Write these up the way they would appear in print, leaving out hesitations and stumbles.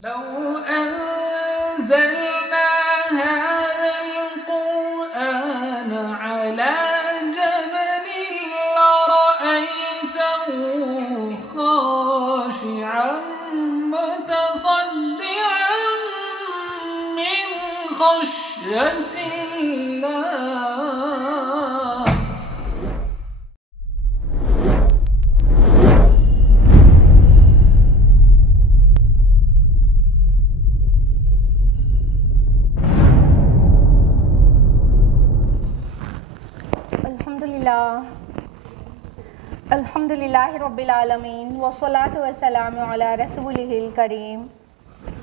لو أنزلنا هذا القرآن على جبل لرأيته خاشعا متصدعا من خشية الله. الحمدللہ رب العالمین والصلاة والسلام علی رسولہ الکریم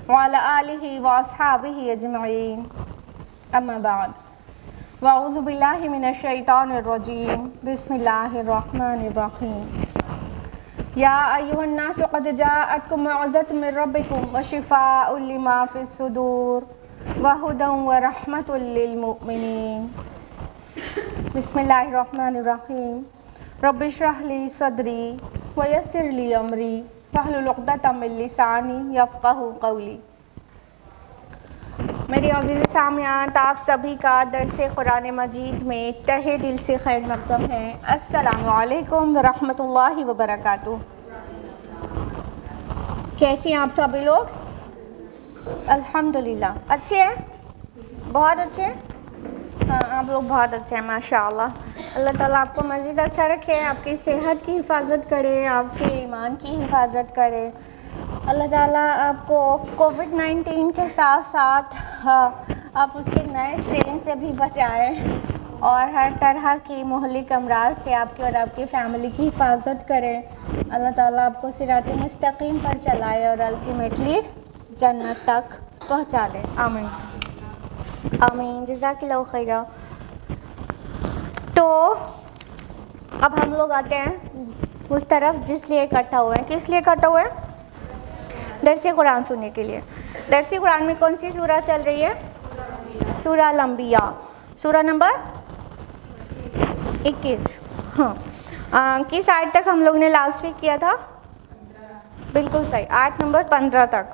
وعلی آلہ واصحابہ اجمعین اما بعد واعوذ باللہ من الشیطان الرجیم بسم اللہ الرحمن الرحیم یا ایہا الناس قد جاءتکم موعظۃ من ربکم وشفاء لما فی الصدور وہدی ورحمۃ للمؤمنین. بسم اللہ الرحمن الرحیم. رب اشرح لی صدری ویسر لی امری واحلل عقدۃ من لسانی یفقہوا قولی. میری عزیز سامعات، آپ سبھی کا درس قرآن مجید میں تہہ دل سے خیر مقدم ہے. السلام علیکم ورحمۃ اللہ وبرکاتہ. کیسی ہیں آپ سبھی لوگ؟ الحمدللہ اچھے ہیں، بہت اچھے ہیں. ہاں، آپ لوگ بہت اچھے ہیں ماشاءاللہ. اللہ تعالیٰ آپ کو مزید اچھا رکھے، آپ کی صحت کی حفاظت کرے، آپ کے ایمان کی حفاظت کرے. اللہ تعالیٰ آپ کو کووڈ-19 کے ساتھ ساتھ آپ اس کے نئے اسٹرین سے بھی بچائیں اور ہر طرح کی مہلک امراض سے آپ کی اور آپ کی فیملی کی حفاظت کرے. اللہ تعالیٰ آپ کو صراط مستقیم پر چلائے اور الٹیمیٹلی جنت تک پہنچا دے. آمین آمین. جزاک اللہ خیرہ. تو اب ہم لوگ آتے ہیں اس طرف جس لیے اکٹھا ہوئے ہیں. کس لیے اکٹھا ہوئے ہیں؟ درس قرآن سننے کے لیے. درس قرآن میں کون سی سورہ چل رہی ہے؟ سورہ الانبیاء، سورہ نمبر 21. ہاں، کس آیت تک ہم لوگ نے لاسٹ ویک کیا تھا؟ بالکل صحیح، آیت نمبر 15 تک.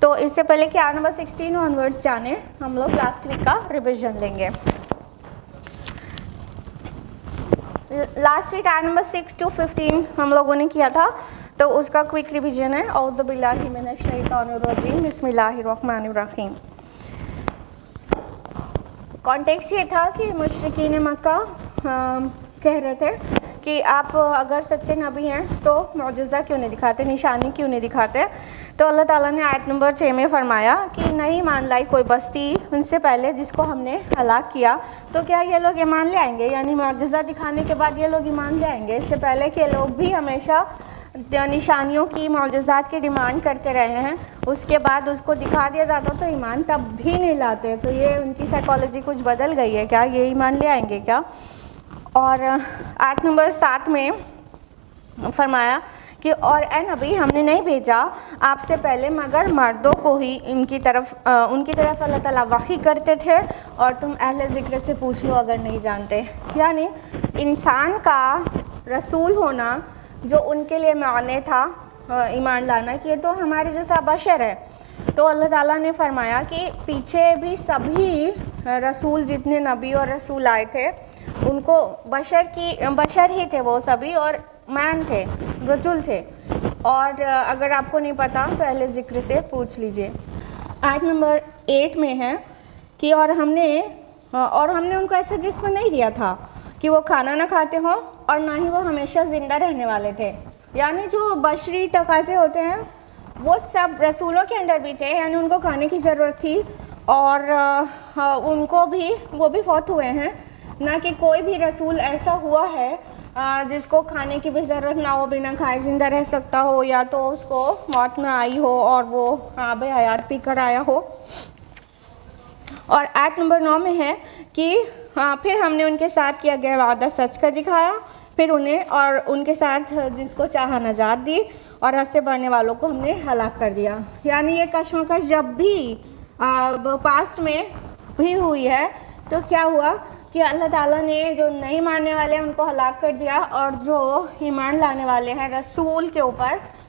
تو اس سے پہلے کہ آیت نمبر 16 آنورڈس جانے، ہم لوگ لاسٹ ویک کا ریویژن لیں گے. لاسٹ ویک آیت نمبر 6 to 15 ہم لوگوں نے کیا تھا، تو اس کا کوئک ریویژن ہے. اعوذ باللہ من الشیطان الرجیم بسم اللہ الرحمن الرحیم. کانٹیکس یہ تھا کہ مشرکین مکہ کہہ رہے تھے کہ آپ اگر سچے نبی ہیں تو معجزہ کیوں نہیں دکھاتے، نشانی کیوں نہیں دکھاتے. تو اللہ تعالیٰ نے آیت نمبر 6 میں فرمایا کہ نہیں مان لائی کوئی بستی ان سے پہلے جس کو ہم نے ہلاک کیا، تو کیا یہ لوگ ایمان لے آئیں گے؟ یعنی معجزہ دکھانے کے بعد یہ لوگ ایمان لے آئیں گے؟ اس سے پہلے کہ لوگ بھی ہمیشہ نشانیوں کی، معجزات کی ڈیمانڈ کرتے رہے ہیں، اس کے بعد اس کو دکھا دیا جاتا تو ایمان تب بھی نہیں لاتے. تو یہ ان کی سائیکالوجی کچھ بدل گئی ہے کیا؟ یہ ایمان لے آئیں گے کیا؟ اور آیت نمبر 7 میں فرمایا کہ اور اے نبی ہم نے نہیں بھیجا آپ سے پہلے مگر مردوں کو ہی ان کی طرف اللہ تعالیٰ وحی کرتے تھے، اور تم اہل ذکر سے پوچھ لو اگر نہیں جانتے. یعنی انسان کا رسول ہونا جو ان کے لیے معنی تھا ایمان لانا، کہ یہ تو ہمارے جیسا بشر ہے. تو اللہ تعالیٰ نے فرمایا کہ پیچھے بھی سبھی رسول، جتنے نبی اور رسول آئے تھے، ان کو بشر ہی تھے وہ سبھی، اور مین تھے، رجل تھے. اور اگر آپ کو نہیں پتا تو اہل ذکر سے پوچھ لیجئے. آیت نمبر 8 میں ہے کہ اور ہم نے ان کو ایسا جسم نہیں دیا تھا کہ وہ کھانا نہ کھاتے ہوں اور نہ ہی وہ ہمیشہ زندہ رہنے والے تھے. یعنی جو بشری تقاضے ہوتے ہیں وہ سب رسولوں کے اندر بھی تھے. یعنی ان کو کھانے کی ضرورت تھی، اور ان کو بھی، وہ بھی فوت ہوئے ہیں. نہ کہ کوئی بھی رسول ایسا ہوا ہے جس کو کھانے کی بھی ضرورت نہ ہو، بنا کھائے زندہ رہ سکتا ہو، یا تو اس کو موت نہ آئی ہو اور وہ آب حیات پی کر آیا ہو. اور آیت نمبر 9 میں ہے کہ پھر ہم نے ان کے ساتھ کیا گیا وعدہ سچ کر دکھایا، پھر انہیں اور ان کے ساتھ جس کو چاہا نجات دی، اور حد سے بڑھنے والوں کو ہم نے ہلاک کر دیا. یعنی یہ کشمکش جب بھی پاسٹ میں بھی ہوئی ہے تو کیا ہوا کہ اللہ تعالیٰ نے جو نہیں ماننے والے ہیں ان کو ہلاک کر دیا، اور جو ایمان لانے والے ہیں رسول کے اوپر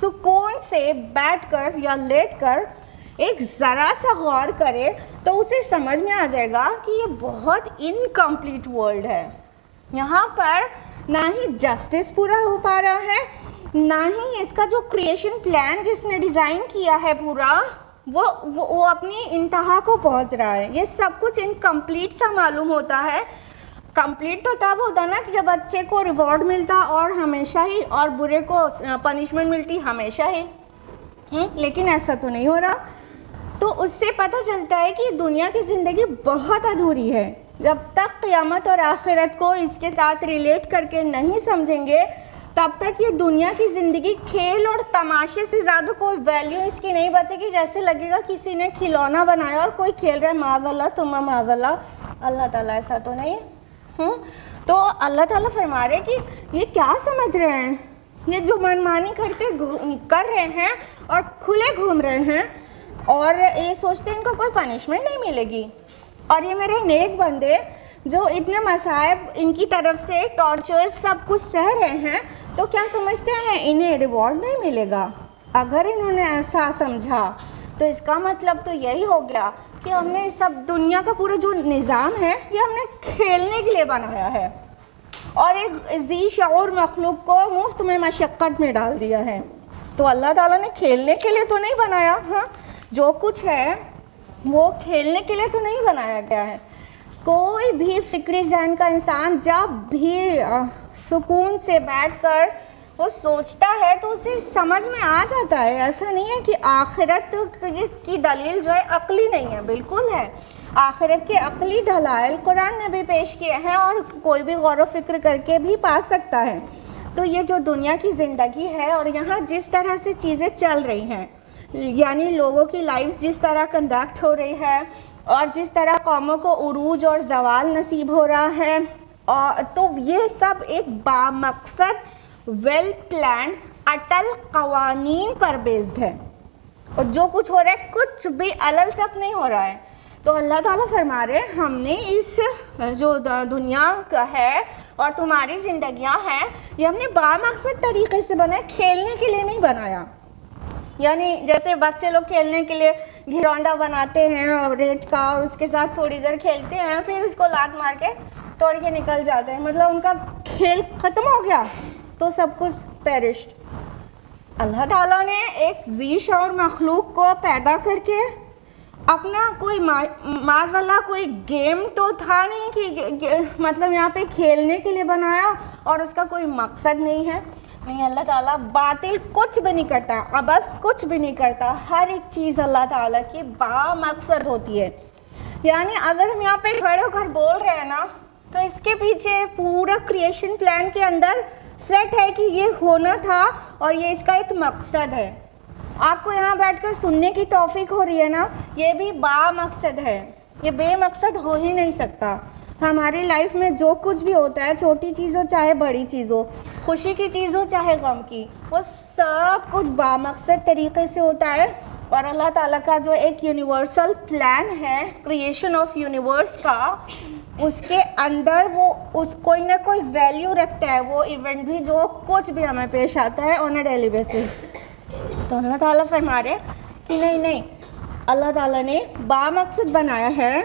سکون سے بیٹھ کر یا لیٹ کر ایک ذرا سا غور کرے تو اسے سمجھ میں آ جائے گا کہ یہ بہت انکمپلیٹ ورلڈ ہے. یہاں پر نہ ہی جسٹس پورا ہو پا رہا ہے, نہ ہی اس کا جو کریشن پلان جس نے ڈیزائن کیا ہے پورا وہ اپنی انتہا کو پہنچ رہا ہے. یہ سب کچھ انکمپلیٹ سا معلوم ہوتا ہے. کمپلیٹ تو تب ہوتا نا کہ جب اچھے کو ریوارڈ ملتا اور ہمیشہ ہی, اور برے کو پنشمنٹ ملتی ہمیشہ ہی, لیکن ایسا تو نہیں ہو رہا. تو اس سے پتہ چلتا ہے کہ دنیا کی زندگی بہت ادھوری ہے. جب تک قیامت اور آخرت کو اس کے ساتھ ریلیٹ کر کے نہیں سمجھیں گے تب تک یہ دنیا کی زندگی کھیل اور تماشے سے زیادہ کوئی ویلیو اس کی نہیں بچے گی. جیسے لگے گا کسی نے کھلونا بنایا اور کوئی کھیل رہا ہے, معاذ اللہ ثم معاذ اللہ. اللہ تعالیٰ ایسا تو نہیں. تو اللہ تعالیٰ فرما رہے کہ یہ کیا سمجھ رہے ہیں, یہ جو منمانی کر رہے ہیں اور کھلے گھوم رہے ہیں اور یہ سوچتے ہیں ان کو کوئی پنشمنٹ نہیں ملے گی, اور یہ میرے نیک بندے جو اتنے مصائب ان کی طرف سے ٹارچر سب کچھ سہ رہے ہیں, تو کیا سمجھتے ہیں انہیں ریوارڈ نہیں ملے گا. اگر انہوں نے ایسا سمجھا تو اس کا مطلب تو یہی ہو گیا کہ ہم نے سب دنیا کا پورا جو نظام ہے یہ ہم نے کھیلنے کے لیے بنایا ہے اور ایک ذی شعور مخلوق کو مفت میں مشقت میں ڈال دیا ہے. تو اللہ تعالیٰ نے کھیلنے کے لیے تو نہیں بنایا. ہاں, جو کچھ ہے وہ کھیلنے کے لیے تو نہیں بنایا گیا ہے. کوئی بھی فکری ذہن کا انسان جب بھی سکون سے بیٹھ کر وہ سوچتا ہے تو اسے سمجھ میں آ جاتا ہے. ایسا نہیں ہے کہ آخرت کی دلیل جو ہے عقلی نہیں ہے, بالکل ہے. آخرت کے عقلی دلائل قرآن نے بھی پیش کیے ہیں اور کوئی بھی غور و فکر کر کے بھی پا سکتا ہے. تو یہ جو دنیا کی زندگی ہے اور یہاں جس طرح سے چیزیں چل رہی ہیں, یعنی لوگوں کی لائف جس طرح کنڈکٹ ہو رہی ہے اور جس طرح قوموں کو عروج اور زوال نصیب ہو رہا ہے, تو یہ سب ایک بامقصد ویل پلانڈ اٹل قوانین پر بیسڈ ہے, اور جو کچھ ہو رہا ہے کچھ بھی علل تک نہیں ہو رہا ہے. تو اللہ تعالیٰ فرما رہے ہم نے اس جو دنیا کا ہے اور تمہاری زندگیاں ہیں یہ ہم نے بامقصد طریقے سے بنایا, کھیلنے کے لیے نہیں بنایا. یعنی جیسے بچے لوگ کھیلنے کے لیے گھرونڈا بناتے ہیں ریت کا اور اس کے ساتھ تھوڑی دیر کھیلتے ہیں, پھر اس کو لات مار کے توڑ کے نکل جاتے ہیں, مطلب ان کا کھیل ختم ہو گیا تو سب کچھ پیرشڈ. اللہ تعالیٰ نے ایک ذی شعور مخلوق کو پیدا کر کے اپنا کوئی معاذ اللہ کوئی گیم تو تھا نہیں کہ مطلب یہاں پہ کھیلنے کے لیے بنایا اور اس کا کوئی مقصد نہیں ہے. نہیں, اللہ تعالیٰ باطل کچھ بھی نہیں کرتا, عبث کچھ بھی نہیں کرتا. ہر ایک چیز اللہ تعالیٰ کی بامقصد ہوتی ہے. یعنی اگر ہم یہاں پہ کھڑے ہو کر بول رہے ہیں نا تو اس کے پیچھے پورا کریشن پلان کے اندر سیٹ ہے کہ یہ ہونا تھا اور یہ اس کا ایک مقصد ہے. آپ کو یہاں بیٹھ کر سننے کی توفیق ہو رہی ہے نا, یہ بھی بامقصد ہے. یہ بے مقصد ہو ہی نہیں سکتا. ہماری لائف میں جو کچھ بھی ہوتا ہے, چھوٹی چیز ہو چاہے بڑی چیز ہو, خوشی کی چیز ہو چاہے غم کی, وہ سب کچھ بامقصد طریقے سے ہوتا ہے. اور اللہ تعالیٰ کا جو ایک یونیورسل پلان ہے کریشن آف یونیورس کا, اس کے اندر وہ اس کوئی نہ کوئی ویلیو رکھتا ہے وہ ایونٹ بھی جو کچھ بھی ہمیں پیش آتا ہے آن اے ڈیلی بیسس. تو اللہ تعالیٰ فرما رہے کہ نہیں, اللہ تعالیٰ نے بامقصد بنایا ہے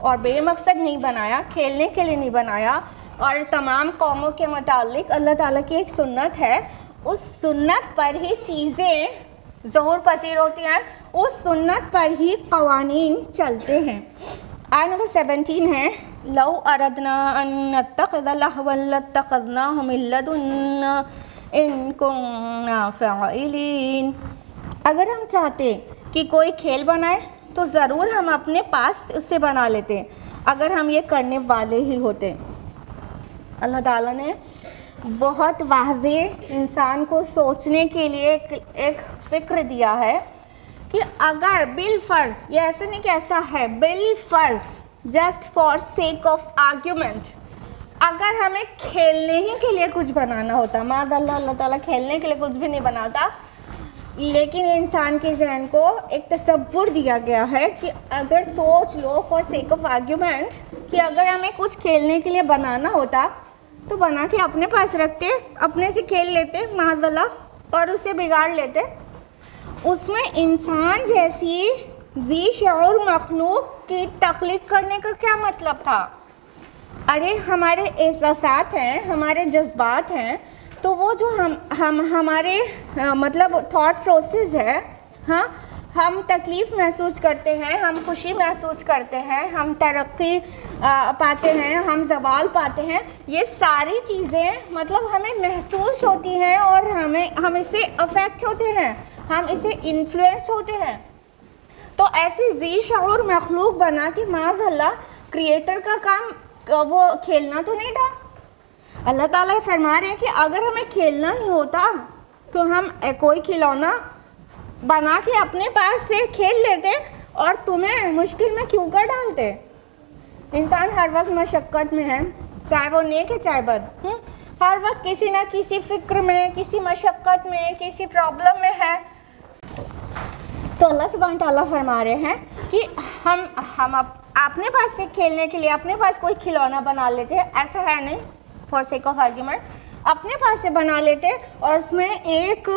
اور بے مقصد نہیں بنایا, کھیلنے کے لیے نہیں بنایا. اور تمام قوموں کے متعلق اللہ تعالیٰ کی ایک سنت ہے, اس سنت پر ہی چیزیں ظہور پذیر ہوتی ہیں, اس سنت پر ہی قوانین چلتے ہیں. آیت نمبر 17 ہے, لو اردنا ان نتخذ لہوا لاتخذناہ من لدنا ان کننا فاعلین. اگر ہم چاہتے کہ کوئی کھیل بنائے تو ضرور ہم اپنے پاس اسے بنا لیتے اگر ہم یہ کرنے والے ہی ہوتے. اللہ تعالیٰ نے بہت واضح انسان کو سوچنے کے لیے ایک فکر دیا ہے کہ اگر بالفرض, یہ ایسا نہیں کہ ایسا ہے, بالفرض just for sake of argument, اگر ہمیں کھیلنے ہی کے لیے کچھ بنانا ہوتا, معاذ اللہ اللہ تعالیٰ کھیلنے کے لیے کچھ بھی نہیں بناتا, لیکن انسان کے ذہن کو ایک تصور دیا گیا ہے کہ اگر سوچ لو فار سیک آف آرگیومنٹ کہ اگر ہمیں کچھ کھیلنے کے لیے بنانا ہوتا تو بنا کے اپنے پاس رکھتے, اپنے سے کھیل لیتے, معاذ اللہ. اور اسے بگاڑ لیتے. اس میں انسان جیسی ذی شعور مخلوق کی تخلیق کرنے کا کیا مطلب تھا؟ ارے ہمارے احساسات ہیں، ہمارے جذبات ہیں، تو وہ جو ہمارے مطلب تھاٹ پروسیس ہے، ہاں، ہم تکلیف محسوس کرتے ہیں، ہم خوشی محسوس کرتے ہیں، ہم ترقی پاتے ہیں، ہم زوال پاتے ہیں، یہ ساری چیزیں مطلب ہمیں محسوس ہوتی ہیں اور ہم اس سے افیکٹ ہوتے ہیں، ہم اسے انفلوئنس ہوتے ہیں. تو ایسی ذی شعور مخلوق بنا کہ معاذ اللہ کریٹر کا کام وہ کھیلنا تو نہیں تھا. اللہ تعالیٰ فرما رہے ہیں کہ اگر ہمیں کھیلنا ہی ہوتا تو ہم کوئی کھلونا بنا کے اپنے پاس سے کھیل لیتے اور تمہیں مشکل میں کیوں کر ڈالتے. انسان ہر وقت مشقت میں ہے، چاہے وہ نیک ہے چاہے بد، ہر وقت کسی نہ کسی فکر میں، کسی مشقت میں، کسی پرابلم میں ہے. تو اللہ سبحانہ تعالیٰ فرما رہے ہیں کہ ہم اپنے پاس سے کھیلنے کے لیے اپنے پاس کوئی کھلونا بنا لیتے، ایسا ہے نہیں، فار سیک آف آرگیومنٹ اپنے پاس سے بنا لیتے اور اس میں ایک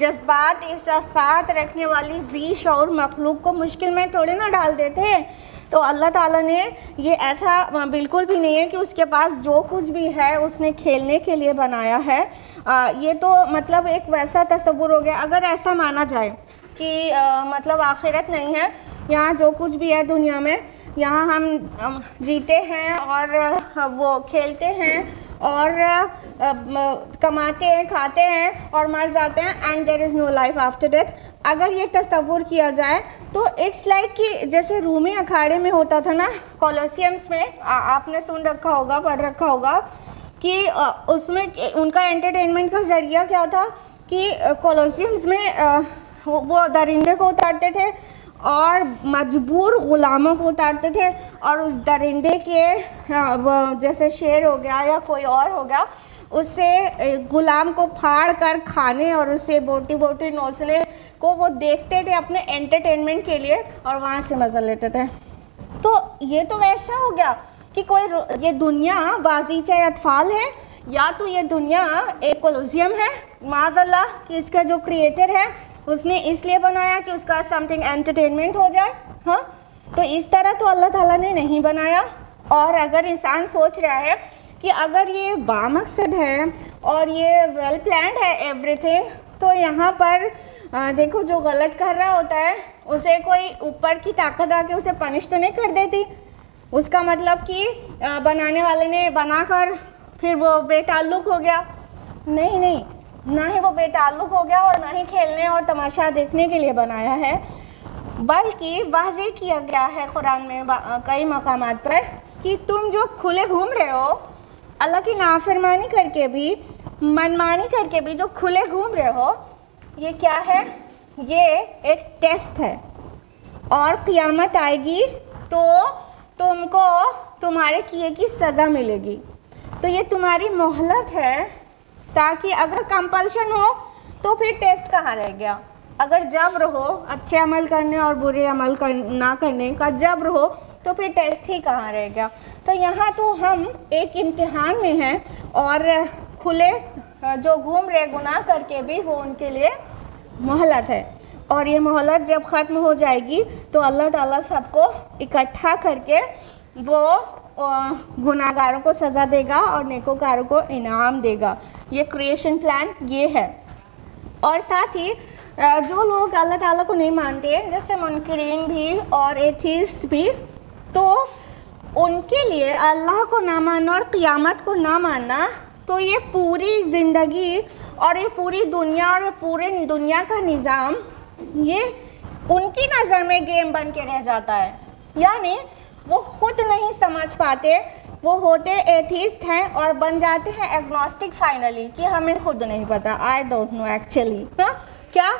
جذبات احساسات رکھنے والی ذی شعور مخلوق کو مشکل میں تھوڑے نہ ڈال دیتے. تو اللہ تعالیٰ نے یہ ایسا بالکل بھی نہیں ہے کہ اس کے پاس جو کچھ بھی ہے اس نے کھیلنے کے لیے بنایا ہے. یہ تو مطلب ایک ویسا تصور ہو گیا. اگر ایسا مانا جائے کہ مطلب آخرت نہیں ہے، یہاں جو کچھ بھی ہے دنیا میں، یہاں ہم جیتے ہیں اور وہ کھیلتے ہیں اور کماتے ہیں، کھاتے ہیں اور مر جاتے ہیں، and there is no life after death. اگر یہ تصور کیا جائے تو اٹس لائک کہ جیسے رومی اکھاڑے میں ہوتا تھا نا، کولوسیمس میں، آپ نے سن رکھا ہوگا، پڑھ رکھا ہوگا کہ اس میں ان کا انٹرٹینمنٹ کا ذریعہ کیا تھا کہ کولوسیمس میں وہ درندے کو اتارتے تھے اور مجبور غلاموں کو اتارتے تھے، اور اس درندے کے جیسے شیر ہو گیا یا کوئی اور ہو گیا، اس سے غلام کو پھاڑ کر کھانے اور اسے بوٹی بوٹی نوچنے کو وہ دیکھتے تھے اپنے انٹرٹینمنٹ کے لیے اور وہاں سے مزہ لیتے تھے. تو یہ تو ویسا ہو گیا کہ یہ دنیا بازیچہ اطفال ہے، یا تو یہ دنیا ایک کولوسیم ہے معاذ اللہ کہ اس کا جو کریٹر ہے اس نے اس لیے بنایا کہ اس کا سم تھنگ انٹرٹینمنٹ ہو جائے. ہاں، تو اس طرح تو اللہ تعالیٰ نے نہیں بنایا. اور اگر انسان سوچ رہا ہے کہ اگر یہ بامقصد ہے اور یہ ویل پلانڈ ہے ایوری تھنگ، تو یہاں پر دیکھو جو غلط کر رہا ہوتا ہے اسے کوئی اوپر کی طاقت آ کے اسے پنش تو نہیں کر دیتی. اس کا مطلب کہ بنانے والے نے بنا کر پھر وہ بے تعلق ہو گیا. نہیں، نہ ہی وہ بے تعلق ہو گیا اور نہ ہی کھیلنے اور تماشا دیکھنے کے لیے بنایا ہے، بلکہ واضح کیا گیا ہے قرآن میں کئی مقامات پر کہ تم جو کھلے گھوم رہے ہو، اللہ کی نافرمانی کر کے بھی، منمانی کر کے بھی جو کھلے گھوم رہے ہو، یہ کیا ہے؟ یہ ایک ٹیسٹ ہے، اور قیامت آئے گی تو تم کو تمہارے کیے کی سزا ملے گی. تو یہ تمہاری مہلت ہے، تاکہ اگر کمپلشن ہو تو پھر ٹیسٹ کہاں رہ گیا. اگر جبر ہو اچھے عمل کرنے اور برے عمل نہ کرنے کا جبر ہو تو پھر ٹیسٹ ہی کہاں رہ گیا. تو یہاں تو ہم ایک امتحان میں ہیں، اور کھلے جو گھوم رہے گناہ کر کے بھی وہ ان کے لیے مہلت ہے. اور یہ مہلت جب ختم ہو جائے گی تو اللہ تعالیٰ سب کو اکٹھا کر کے وہ گناہ گاروں کو سزا دے گا اور نیکوکاروں کو انعام دے گا. یہ کریشن پلان یہ ہے. اور ساتھ ہی جو لوگ اللہ تعالیٰ کو نہیں مانتے، جیسے منکرین بھی اور ایتھیسٹ بھی، تو ان کے لیے اللہ کو نہ ماننا اور قیامت کو نہ ماننا، تو یہ پوری زندگی اور یہ پوری دنیا اور پورے دنیا کا نظام یہ ان کی نظر میں گیم بن کے رہ جاتا ہے. یعنی وہ خود نہیں سمجھ پاتے، وہ ہوتے ایتھیسٹ ہیں اور بن جاتے ہیں ایگنوسٹک فائنلی کہ ہمیں خود نہیں پتا، آئی ڈونٹ نو ایکچولی. کیا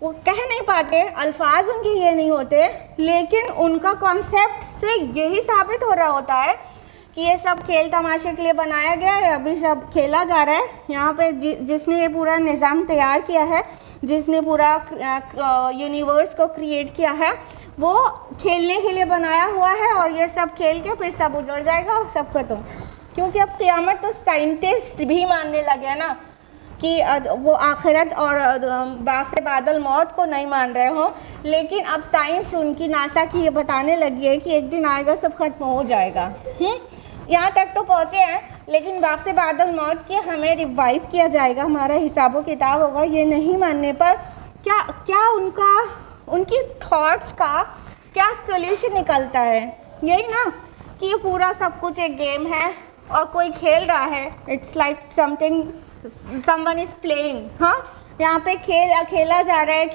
وہ کہہ نہیں پاتے، الفاظ ان کے یہ نہیں ہوتے، لیکن ان کا کانسیپٹ سے یہی ثابت ہو رہا ہوتا ہے کہ یہ سب کھیل تماشے کے لیے بنایا گیا ہے، ابھی سب کھیلا جا رہا ہے. یہاں پہ جس نے یہ پورا نظام تیار کیا ہے، جس نے پورا یونیورس کو کریٹ کیا ہے، وہ کھیلنے کے لیے بنایا ہوا ہے، اور یہ سب کھیل کے پھر سب اجڑ جائے گا، سب ختم. کیونکہ اب قیامت تو سائنٹسٹ بھی ماننے لگے ہیں نا. کہ وہ آخرت اور بعث بعد الموت کو نہیں مان رہے ہوں، لیکن اب سائنس ان کی ناسا کی یہ بتانے لگی ہے کہ ایک دن آئے گا سب ختم ہو جائے گا. یہاں تک تو پہنچے ہیں، لیکن بعث بعد الموت کے ہمیں ریوائیو کیا جائے گا، ہمارا حساب و کتاب ہوگا. یہ نہیں ماننے پر کیا ان کی تھاٹس کا کیا سولوشن نکلتا ہے؟ یہی نا کہ یہ پورا سب کچھ ایک گیم ہے اور کوئی کھیل رہا ہے. It's like someone is playing. ہاں، یہاں پہ کھیلا جا رہا ہے،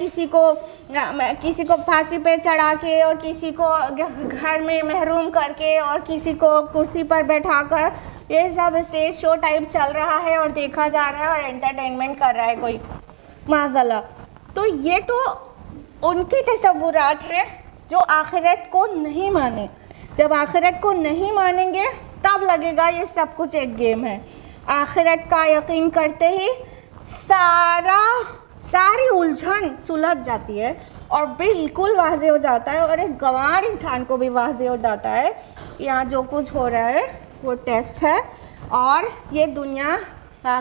کسی کو پھانسی پہ چڑھا کے اور کسی کو گھر میں محروم کر کے اور کسی کو کرسی پر بیٹھا کر، یہ سب اسٹیج شو ٹائپ چل رہا ہے اور دیکھا جا رہا ہے اور انٹرٹینمنٹ کر رہا ہے کوئی، معاذ اللہ. تو یہ تو ان کے تصورات ہیں جو آخرت کو نہیں مانے. جب آخرت کو نہیں مانیں گے تب لگے گا یہ سب کچھ ایک گیم ہے. آخرت کا یقین کرتے ہی ساری الجھن سلجھ جاتی ہے اور بالکل واضح ہو جاتا ہے، اور ایک گنوار انسان کو بھی واضح ہو جاتا ہے یہاں جو کچھ ہو رہا ہے وہ ٹیسٹ ہے، اور یہ دنیا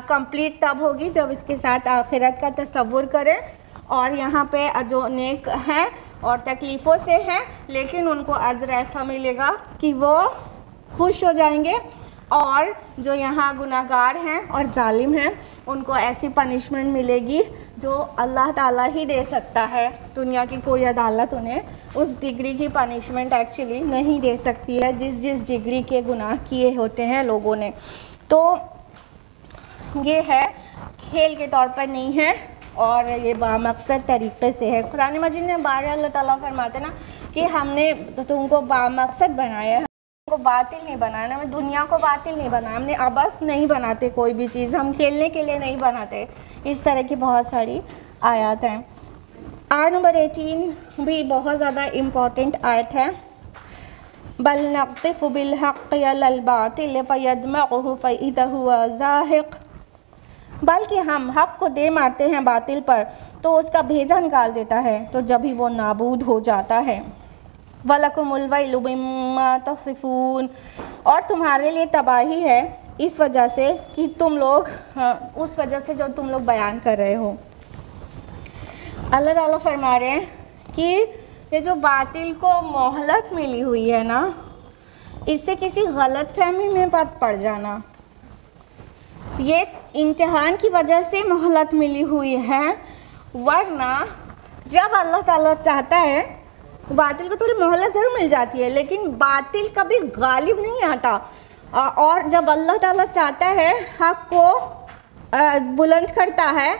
کمپلیٹ تب ہوگی جب اس کے ساتھ آخرت کا تصور کریں. اور یہاں پہ جو نیک ہیں اور تکلیفوں سے ہیں لیکن ان کو اجر ایسا ملے گا کہ وہ خوش ہو جائیں گے، اور جو یہاں گناہگار ہیں اور ظالم ہیں ان کو ایسی پنشمنٹ ملے گی جو اللہ تعالیٰ ہی دے سکتا ہے. دنیا کی کوئی عدالت انہیں اس ڈگری کی پنشمنٹ ایکچولی نہیں دے سکتی ہے جس ڈگری کے گناہ کیے ہوتے ہیں لوگوں نے. تو یہ ہے، کھیل کے طور پر نہیں ہے اور یہ بامقصد طریقے سے ہے. قرآن مجید میں بار اللہ تعالیٰ فرماتے نا کہ ہم نے تم کو بامقصد بنایا ہے، ہم کو باطل نہیں بنانا، ہمیں دنیا کو باطل نہیں بنانا، ہم نے عبث نہیں بناتے کوئی بھی چیز، ہم کھیلنے کے لیے نہیں بناتے. اس طرح کی بہت ساری آیات ہیں. آیت نمبر 18 بھی بہت زیادہ امپورٹنٹ آیت ہے. بل نقذف بالحق علی الباطل فیدمغہ فاذا ہوا زاہق. بلکہ ہم حق کو دے مارتے ہیں باطل پر تو اس کا بھیجا نکال دیتا ہے، تو جب ہی وہ نابود ہو جاتا ہے. وَلَكُمُ الْوَيْلُ مِمَّا تَصِفُونَ. اور تمہارے لیے تباہی ہے اس وجہ سے کہ تم لوگ اس وجہ سے جو تم لوگ بیان کر رہے ہو. اللہ تعالیٰ فرما رہے ہیں کہ یہ جو باطل کو مہلت ملی ہوئی ہے نا، اس سے کسی غلط فہمی میں مت پڑ جانا. یہ امتحان کی وجہ سے مہلت ملی ہوئی ہے، ورنہ جب اللہ تعالیٰ چاہتا ہے باطل کو تھوڑی مہلت ضرور مل جاتی ہے لیکن باطل کبھی غالب نہیں آتا. اور جب اللہ تعالیٰ چاہتا ہے حق کو بلند کرتا ہے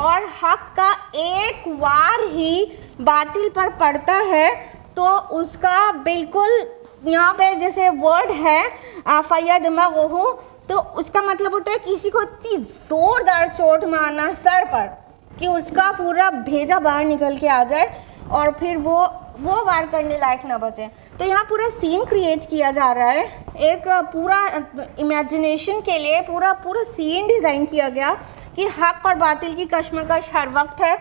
اور حق کا ایک وار ہی باطل پر پڑتا ہے تو اس کا بالکل یہاں پہ جیسے ورڈ ہے فیدمغہ، تو اس کا مطلب ہوتا ہے کسی کو اتنی زوردار چوٹ مارنا سر پر کہ اس کا پورا بھیجا باہر نکل کے آ جائے اور پھر وہ وار کرنے لائق نہ بچے. تو یہاں پورا سین کریٹ کیا جا رہا ہے، ایک پورا امیجنیشن کے لیے پورا سین ڈیزائن کیا گیا کہ حق اور باطل کی کشمکش ہر وقت ہے.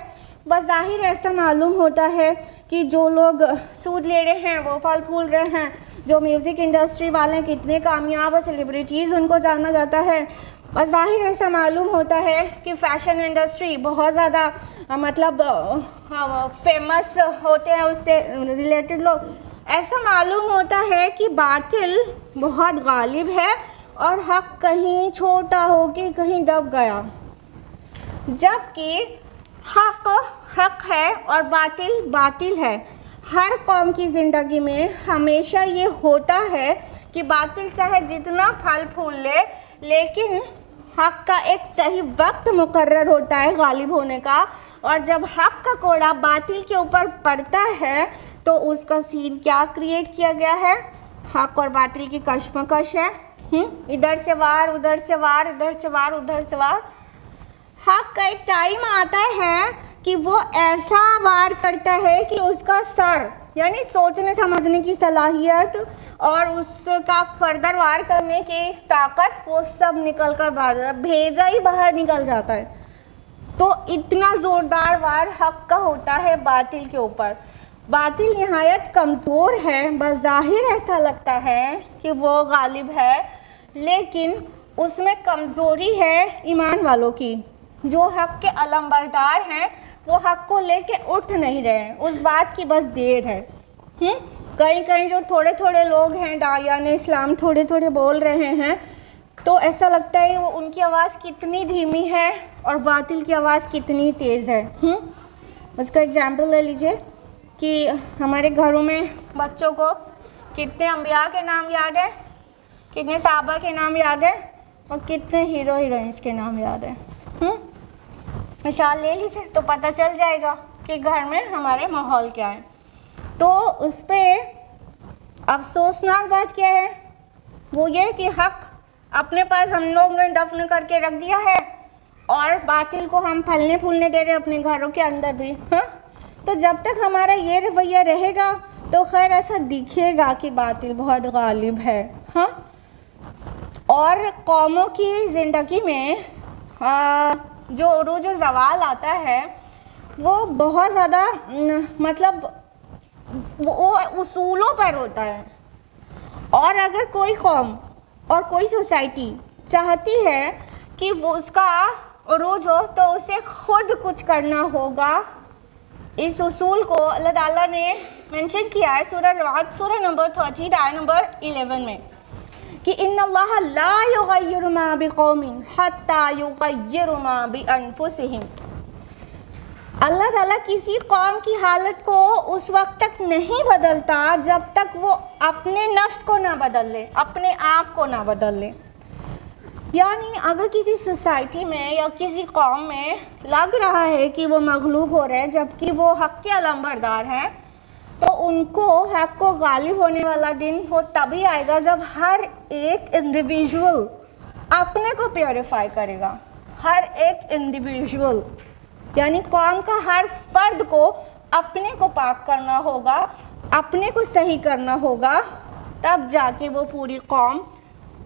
بظاہر ایسا معلوم ہوتا ہے کہ جو لوگ سود لے رہے ہیں وہ پھل پھول رہے ہیں، جو میوزک انڈسٹری والے کتنے کامیاب اور سیلیبریٹیز ان کو جانا جاتا ہے. بظاہر ایسا معلوم ہوتا ہے کہ فیشن انڈسٹری بہت زیادہ مطلب فیمس ہوتے ہیں، اس سے ریلیٹڈ لوگ. ایسا معلوم ہوتا ہے کہ باطل بہت غالب ہے اور حق کہیں چھوٹا ہو کے کہیں دب گیا، جبکہ حق ہے اور باطل ہے. ہر قوم کی زندگی میں ہمیشہ یہ ہوتا ہے کہ باطل چاہے جتنا پھل پھول لے لیکن حق کا ایک صحیح وقت مقرر ہوتا ہے غالب ہونے کا، اور جب حق کا کوڑا باطل کے اوپر پڑتا ہے تو اس کا سین کیا کریٹ کیا گیا ہے؟ حق اور باطل کی کشمکش ہے. ادھر سے وار، ادھر سے وار، ادھر سے وار، ادھر سے وار. حق کا ایک ٹائم آتا ہے کہ وہ ایسا وار کرتا ہے کہ اس کا سر یعنی سوچنے سمجھنے کی صلاحیت اور اس کا فردر وار کرنے کی طاقت وہ سب نکل کر باہر، بھیجا ہی باہر نکل جاتا ہے. تو اتنا زوردار وار حق کا ہوتا ہے باطل کے اوپر. باطل نہایت کمزور ہے، بظاہر ایسا لگتا ہے کہ وہ غالب ہے لیکن اس میں کمزوری ہے ایمان والوں کی. جو حق کے علمبردار ہیں وہ حق کو لے کے اٹھ نہیں رہے ہیں، اس بات کی بس دیر ہے۔ کہیں کہیں جو تھوڑے تھوڑے لوگ ہیں داعیان اسلام تھوڑے تھوڑے بول رہے ہیں تو ایسا لگتا ہے وہ ان کی آواز کتنی دھیمی ہے اور باطل کی آواز کتنی تیز ہے۔ اس کا اگزامپل لے لیجئے کہ ہمارے گھروں میں بچوں کو کتنے انبیاء کے نام یاد ہیں، کتنے صحابہ کے نام یاد ہیں اور کتنے ہیرو ہیروئنس کے نام یاد ہیں۔ مثال لے لیجئے تو پتہ چل جائے گا کہ گھر میں ہمارے ماحول کیا ہے۔ تو اس پہ افسوسناک بات کیا ہے، وہ یہ کہ حق اپنے پاس ہم لوگ نے دفن کر کے رکھ دیا ہے اور باطل کو ہم پھلنے پھولنے دے رہے اپنے گھروں کے اندر بھی۔ تو جب تک ہمارا یہ رویہ رہے گا تو خیر ایسا دکھے گا کہ باطل بہت غالب ہے۔ اور قوموں کی زندگی میں جو عروج و زوال آتا ہے وہ بہت زیادہ مطلب وہ اصولوں پر ہوتا ہے، اور اگر کوئی قوم اور کوئی سوسائٹی چاہتی ہے کہ وہ اس کا عروج ہو تو اسے خود کچھ کرنا ہوگا۔ اس اصول کو اللہ تعالیٰ نے منشن کیا ہے سورہ رعد سورہ نمبر 30 آیت نمبر 11 میں کہ ان اللہ لا یغیر ما بقوم حتی یغیر ما بانفسہم۔ اللہ تعالیٰ کسی قوم کی حالت کو اس وقت تک نہیں بدلتا جب تک وہ اپنے نفس کو نہ بدل لے، اپنے آپ کو نہ بدل لے۔ یعنی اگر کسی سوسائٹی میں یا کسی قوم میں لگ رہا ہے کہ وہ مغلوب ہو رہے ہیں جبکہ وہ حق کے علمبردار ہیں تو ان کو حق کو غالب ہونے والا دن وہ تبھی آئے گا جب ہر ایک انڈیویژول اپنے کو پیوریفائی کرے گا۔ ہر ایک انڈیویژول یعنی قوم کا ہر فرد کو اپنے کو پاک کرنا ہوگا، اپنے کو صحیح کرنا ہوگا، تب جا کے وہ پوری قوم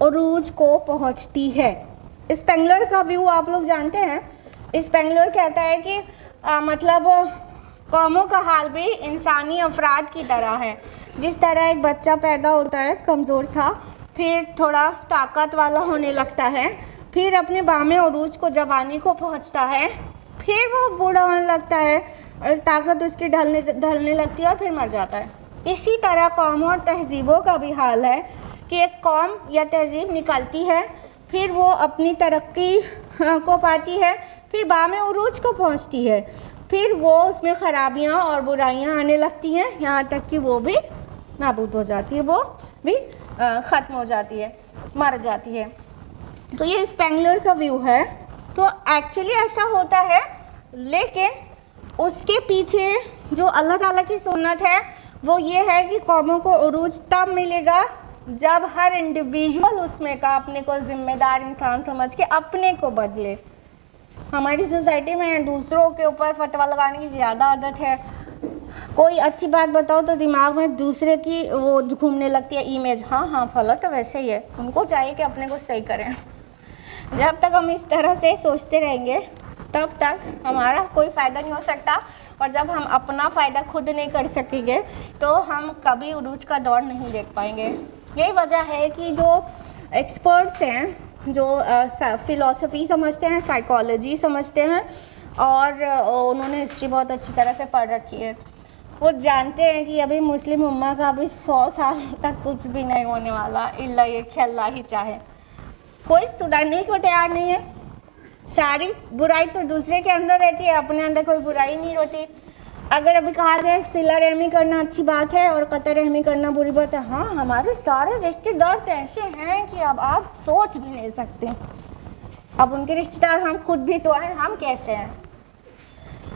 عروج کو پہنچتی ہے۔ اسپینگلر کا ویو آپ لوگ جانتے ہیں۔ اسپینگلر کہتا ہے کہ مطلب قوموں کا حال بھی انسانی افراد کی طرح ہے۔ جس طرح ایک بچہ پیدا ہوتا ہے کمزور سا، پھر تھوڑا طاقت والا ہونے لگتا ہے، پھر اپنے بام عروج کو جوانی کو پہنچتا ہے، پھر وہ بوڑھا ہونے لگتا ہے اور طاقت اس کی ڈھلنے لگتی ہے اور پھر مر جاتا ہے۔ اسی طرح قوموں اور تہذیبوں کا بھی حال ہے کہ ایک قوم یا تہذیب نکلتی ہے، پھر وہ اپنی ترقی کو پاتی ہے، پھر بام عروج کو پہنچتی ہے، پھر وہ اس میں خرابیاں اور برائیاں آنے لگتی ہیں یہاں تک کہ وہ بھی نابود ہو جاتی ہے، وہ بھی ختم ہو جاتی ہے، مر جاتی ہے۔ تو یہ اسپینگلر کا ویو ہے۔ تو ایکچولی ایسا ہوتا ہے، لیکن اس کے پیچھے جو اللہ تعالیٰ کی سنت ہے وہ یہ ہے کہ قوموں کو عروج تب ملے گا جب ہر انڈیویژول اس میں کا اپنے کو ذمہ دار انسان سمجھ کے اپنے کو بدلے۔ ہماری سوسائٹی میں دوسروں کے اوپر فتویٰ لگانے کی زیادہ عادت ہے۔ کوئی اچھی بات بتاؤ تو دماغ میں دوسرے کی وہ گھومنے لگتی ہے امیج، ہاں فلاں تو ویسے ہی ہے۔ ان کو چاہیے کہ اپنے کو صحیح کریں۔ جب تک ہم اس طرح سے سوچتے رہیں گے تب تک ہمارا کوئی فائدہ نہیں ہو سکتا، اور جب ہم اپنا فائدہ خود نہیں کر سکیں گے تو ہم کبھی عروج کا دور نہیں دیکھ پائیں گے۔ یہی وجہ ہے کہ جو ایکسپرٹس ہیں، جو فلسفی سمجھتے ہیں، سائیکالوجی سمجھتے ہیں، اور انہوں نے ہسٹری بہت اچھی طرح سے پڑھ رکھی ہے، وہ جانتے ہیں کہ ابھی مسلم امہ کا ابھی 100 سال تک کچھ بھی نہیں ہونے والا، الا یہ کہ اللہ ہی چاہے۔ کوئی سدھرنے کو تیار نہیں ہے، ساری برائی تو دوسرے کے اندر رہتی ہے، اپنے اندر کوئی برائی نہیں ہوتی۔ اگر ابھی کہا جائے صلہ رحمی کرنا اچھی بات ہے اور قطع رحمی کرنا بری بات ہے، ہاں ہمارے سارے رشتہ دار تو ایسے ہیں کہ اب آپ سوچ بھی نہیں سکتے۔ اب ان کے رشتہ دار ہم خود بھی تو ہیں، ہم کیسے ہیں؟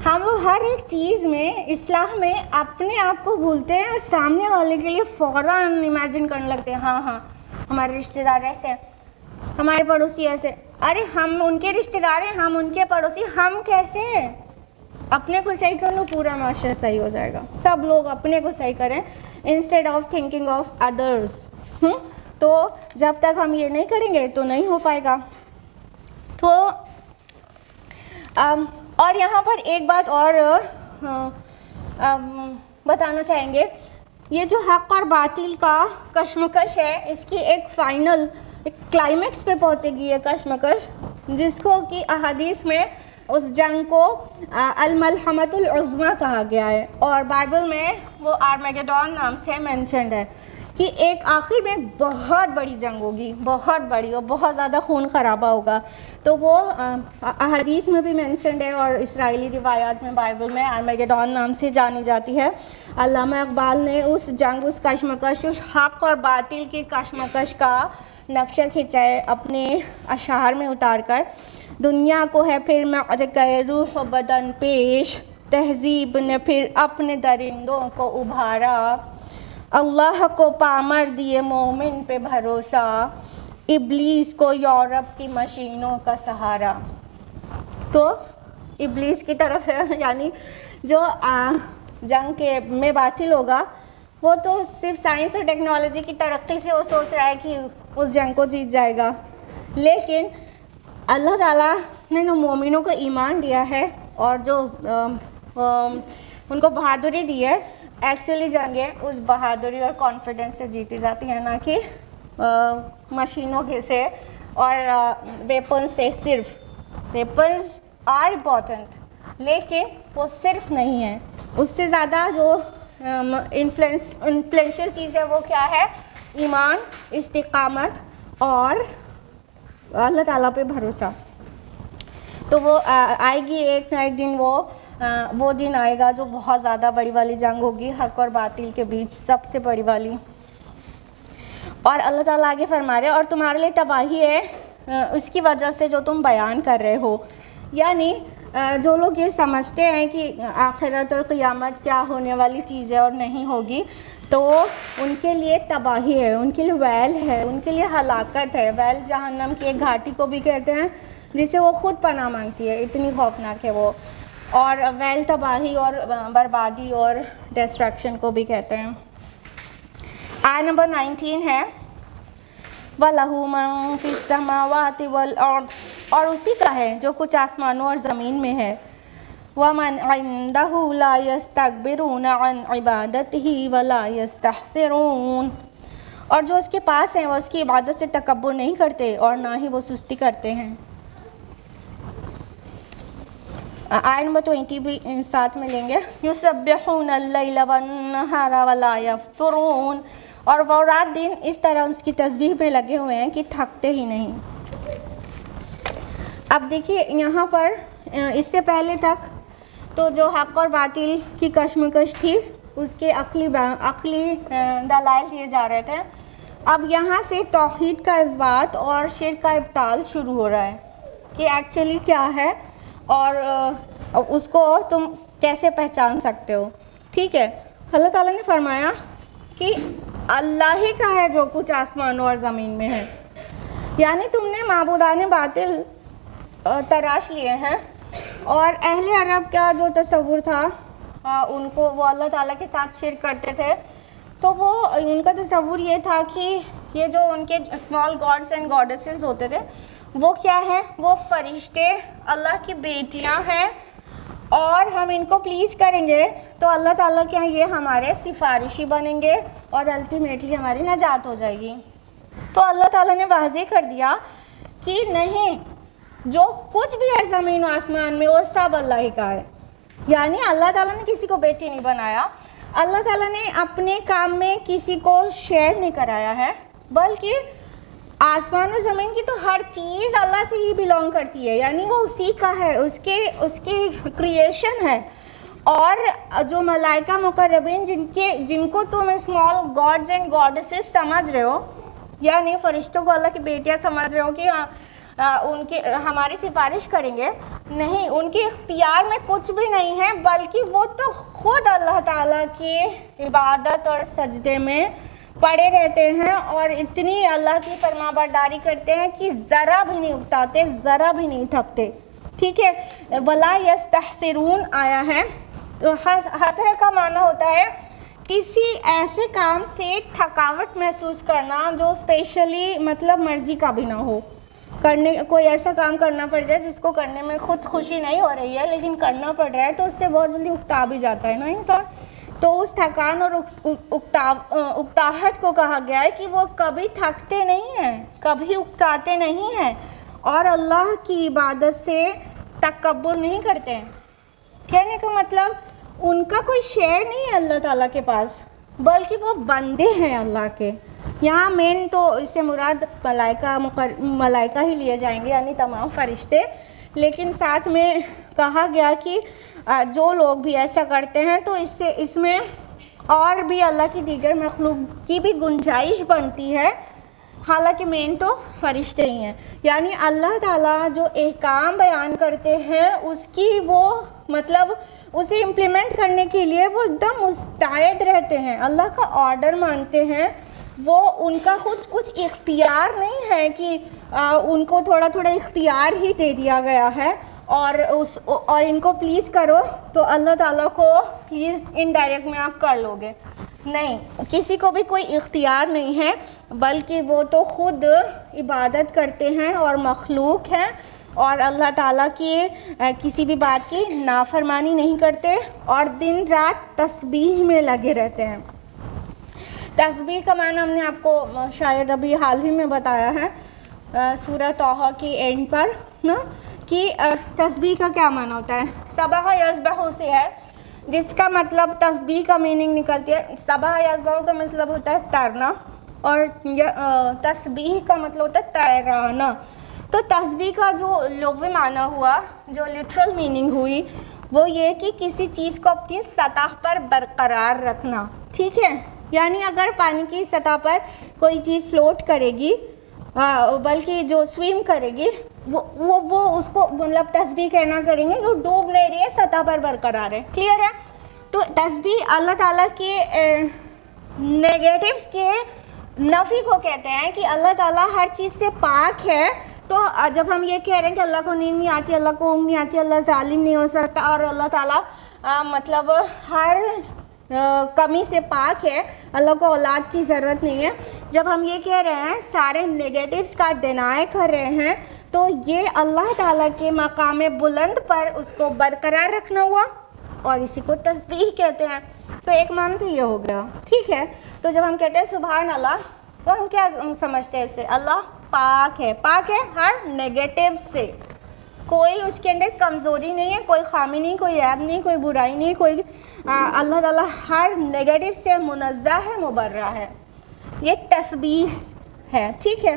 ہم لوگ ہر ایک چیز میں اصلاح میں اپنے آپ کو بھولتے ہیں اور سامنے والے کے لیے فوراً امیجن کرنے لگتے ہیں، ہاں ہمارے رشتہ دار ایسے ہیں، ہمارے پڑوسی ایسے۔ ارے ہم ان کے رشتہ دار ہیں، ہم ان کے پڑوسی، ہم کیسے ہیں؟ اپنے کو صحیح کر لو، پورا معاشرہ صحیح ہو جائے گا۔ سب لوگ اپنے کو صحیح کریں instead of thinking of others. تو جب تک ہم یہ نہیں کریں گے تو نہیں ہو پائے گا۔ تو اور یہاں پر ایک بات اور بتانا چاہیں گے، یہ جو حق اور باطل کا کشمکش ہے، اس کی ایک فائنل ایک کلائمیکس پہ پہنچے گی یہ کشمکش جس کو کہ احادیث میں اس جنگ کو الملحمۃ العظمیٰ کہا گیا ہے، اور بائبل میں وہ آرمیگیڈون نام سے مینشنڈ ہے کہ ایک آخر میں بہت بڑی جنگ ہوگی، بہت بڑی، اور بہت زیادہ خون خرابہ ہوگا. تو وہ احادیث میں بھی مینشنڈ ہے اور اسرائیلی روایات میں بائبل میں آرمیگیڈون نام سے جانی جاتی ہے. علامہ اقبال نے اس جنگ، اس کشمکش، اس حق اور باطل کی کشمکش کا نقشہ کھینچا ہے اپنے اشعار میں اتار کر. دنیا کو ہے پھر معرکہ روح و بدن پیش، تہذیب نے پھر اپنے درندوں کو ابھارا، اللہ کو پامر دیے مومن پہ بھروسہ، ابلیس کو یورپ کی مشینوں کا سہارا. تو ابلیس کی طرف ہے، یعنی جو جنگ کے میں باطل ہوگا وہ تو صرف سائنس اور ٹیکنالوجی کی ترقی سے وہ سوچ رہا ہے کہ اس جنگ کو جیت جائے گا، لیکن اللہ تعالیٰ نے جو مومنوں کو ایمان دیا ہے اور جو ان کو بہادری دی ہے، ایکچولی جنگیں اس بہادری اور کانفیڈنس سے جیتی جاتی ہیں، نہ کہ مشینوں کے سے اور ویپنز سے. صرف ویپنز آر امپورٹنٹ لیکن وہ صرف نہیں ہیں، اس سے زیادہ جو انفلوئنشل چیز ہے وہ کیا ہے؟ ایمان، استقامت اور اللہ تعالیٰ پہ بھروسہ. تو وہ آئے گی ایک نہ ایک دن، وہ دن آئے گا جو بہت زیادہ بڑی والی جنگ ہوگی حق اور باطل کے بیچ، سب سے بڑی والی. اور اللہ تعالیٰ آگے فرما رہے اور تمہارے لیے تباہی ہے اس کی وجہ سے جو تم بیان کر رہے ہو. یعنی جو لوگ یہ سمجھتے ہیں کہ آخرت اور قیامت کیا ہونے والی چیز ہے اور نہیں ہوگی، تو ان کے لیے تباہی ہے، ان کے لیے ویل ہے، ان کے لیے ہلاکت ہے. ویل جہنم کی ایک گھاٹی کو بھی کہتے ہیں جسے وہ خود پناہ مانگتی ہے، اتنی خوفناک ہے وہ. اور ویل تباہی اور بربادی اور ڈسٹرکشن کو بھی کہتے ہیں. آیت نمبر 19 ہے وَلَهُ مَن فِي السَّمَاوَاتِ وَالْأَرْضِ، اور اسی کا ہے جو کچھ آسمانوں اور زمین میں ہے. وَمَنْ عِنْدَهُ لَا يَسْتَكْبِرُونَ عَنْ عِبَادَتِهِ وَلَا يَسْتَحْسِرُونَ، اور جو اس کے پاس ہیں وہ اس کی عبادت سے تکبر نہیں کرتے اور نہ ہی وہ سستی کرتے ہیں. آیت نمبر 20 بھی ساتھ میں لیں گے. يُسَبِّحُونَ اللَّيْلَ وَالنَّهَارَ وَلَا يَفْتُرُونَ، اور وہ رات دن اس طرح اس کی تسبیح پہ لگے ہوئے ہیں کہ تھکتے ہی نہیں. اب دیکھیے یہاں پر اس سے پہلے تک تو جو حق اور باطل کی کشمکش تھی اس کے عقلی دلائل دیے جا رہے تھے. اب یہاں سے توحید کا اثبات اور شرک کا ابطال شروع ہو رہا ہے کہ ایکچولی کیا ہے اور اس کو تم کیسے پہچان سکتے ہو. ٹھیک ہے، اللہ تعالیٰ نے فرمایا کہ اللہ ہی کا ہے جو کچھ آسمانوں اور زمین میں ہے. یعنی تم نے معبودان باطل تراش لیے ہیں، اور اہل عرب کا جو تصور تھا ان کو وہ اللہ تعالیٰ کے ساتھ شرک کرتے تھے، تو وہ ان کا تصور یہ تھا کہ یہ جو ان کے اسمال گاڈس اینڈ گاڈسز ہوتے تھے وہ کیا ہے؟ وہ فرشتے اللہ کی بیٹیاں ہیں، اور ہم ان کو پلیز کریں گے تو اللہ تعالیٰ کے یہ ہمارے سفارشی بنیں گے اور الٹیمیٹلی ہماری نجات ہو جائے گی. تو اللہ تعالیٰ نے واضح کر دیا کہ نہیں، جو کچھ بھی ہے زمین و آسمان میں وہ سب اللہ ہی کا ہے. یعنی اللہ تعالیٰ نے کسی کو بیٹی نہیں بنایا، اللہ تعالیٰ نے اپنے کام میں کسی کو شیئر نہیں کرایا ہے، بلکہ آسمان و زمین کی تو ہر چیز اللہ سے ہی بلونگ کرتی ہے. یعنی وہ اسی کا ہے، اس کی کریشن ہے. اور جو ملائکہ مقربین جن کو تم اسمال گاڈز اینڈ گاڈسز سمجھ رہے ہو، یعنی فرشتوں کو اللہ کی بیٹیاں سمجھ رہے ہو کہ ان کے ہماری سفارش کریں گے، نہیں، ان کے اختیار میں کچھ بھی نہیں ہے، بلکہ وہ تو خود اللہ تعالیٰ کی عبادت اور سجدے میں پڑے رہتے ہیں اور اتنی اللہ کی فرما برداری کرتے ہیں کہ ذرا بھی نہیں اکتاتے، ذرا بھی نہیں تھکتے. ٹھیک ہے، وَلَا يَسْتَحْسِرُونَ آیا ہے. تو حسر کا معنی ہوتا ہے کسی ایسے کام سے تھکاوٹ محسوس کرنا جو اسپیشلی مطلب مرضی کا بھی نہ ہو. کوئی ایسا کام کرنا پڑ جائے جس کو کرنے میں خود خوشی نہیں ہو رہی ہے لیکن کرنا پڑ رہا ہے، تو اس سے بہت جلدی اکتا بھی جاتا ہے نا انسان. تو اس تھکان اور اکتاہٹ کو کہا گیا ہے کہ وہ کبھی تھکتے نہیں ہیں، کبھی اکتاتے نہیں ہیں، اور اللہ کی عبادت سے تکبر نہیں کرتے ہیں. کہنے کا مطلب ان کا کوئی شیئر نہیں ہے اللہ تعالیٰ کے پاس، بلکہ وہ بندے ہیں اللہ کے. یہاں مین تو اس سے مراد ملائکہ ہی لیے جائیں گے، یعنی تمام فرشتے. لیکن ساتھ میں کہا گیا کہ جو لوگ بھی ایسا کرتے ہیں تو اس میں اور بھی اللہ کی دیگر مخلوق کی بھی گنجائش بنتی ہے، حالانکہ مین تو فرشتے ہی ہیں. یعنی اللہ تعالیٰ جو احکام بیان کرتے ہیں اس کی وہ مطلب اسے امپلیمنٹ کرنے کے لیے وہ ایک دم مستعد رہتے ہیں، اللہ کا آرڈر مانتے ہیں. وہ ان کا خود کچھ اختیار نہیں ہے کہ ان کو تھوڑا تھوڑا اختیار ہی دے دیا گیا ہے اور ان کو پلیز کرو تو اللہ تعالیٰ کو پلیز انڈائریکٹ میں آپ کر لو گے. نہیں، کسی کو بھی کوئی اختیار نہیں ہے، بلکہ وہ تو خود عبادت کرتے ہیں اور مخلوق ہیں اور اللہ تعالیٰ کی کسی بھی بات کی نافرمانی نہیں کرتے اور دن رات تسبیح میں لگے رہتے ہیں. تسبیح کا معنی ہم نے آپ کو شاید ابھی حال ہی میں بتایا ہے سورہ طٰہٰ کی اینڈ پر نا، کہ تسبیح کا کیا معنی ہوتا ہے. سبح یسبح سے ہے، جس کا مطلب تسبیح کا میننگ نکلتی ہے. سبح یسبح کا مطلب ہوتا ہے تیرنا اور تسبیح کا مطلب ہوتا ہے تیرانا. تو تسبیح کا جو لغوی معنی ہوا، جو لٹرل میننگ ہوئی، وہ یہ کہ کسی چیز کو اپنی سطح پر برقرار رکھنا. ٹھیک ہے، یعنی اگر پانی کی سطح پر کوئی چیز فلوٹ کرے گی بلکہ جو سویم کرے گی وہ اس کو مطلب تسبیح کہنا کریں گے، جو ڈوب نہیں رہی ہے، سطح پر برقرار ہے. کلیئر ہے؟ تو تسبیح اللہ تعالیٰ کے نیگیٹیوز کے نفی کو کہتے ہیں کہ اللہ تعالیٰ ہر چیز سے پاک ہے. تو جب ہم یہ کہہ رہے ہیں کہ اللہ کو نیند نہیں آتی، اللہ کو اونگ نہیں آتی، اللہ ظالم نہیں ہو سکتا اور اللہ تعالیٰ مطلب ہر کمی سے پاک ہے، اللہ کو اولاد کی ضرورت نہیں ہے، جب ہم یہ کہہ رہے ہیں سارے نیگیٹیوز کا ڈینائی کر رہے ہیں، تو یہ اللہ تعالیٰ کے مقام بلند پر اس کو برقرار رکھنا ہوا اور اسی کو تسبیح کہتے ہیں. تو ایک معنی تو یہ ہو گیا. ٹھیک ہے، تو جب ہم کہتے ہیں سبحان اللہ تو ہم کیا سمجھتے ہیں اس سے؟ اللہ پاک ہے ہر نیگیٹیو سے، کوئی اس کے اندر کمزوری نہیں ہے، کوئی خامی نہیں، کوئی عیب نہیں، کوئی برائی نہیں، کوئی اللہ تعالیٰ ہر نیگیٹو سے منزہ ہے، مبرہ ہے. یہ تسبیح ہے. ٹھیک ہے،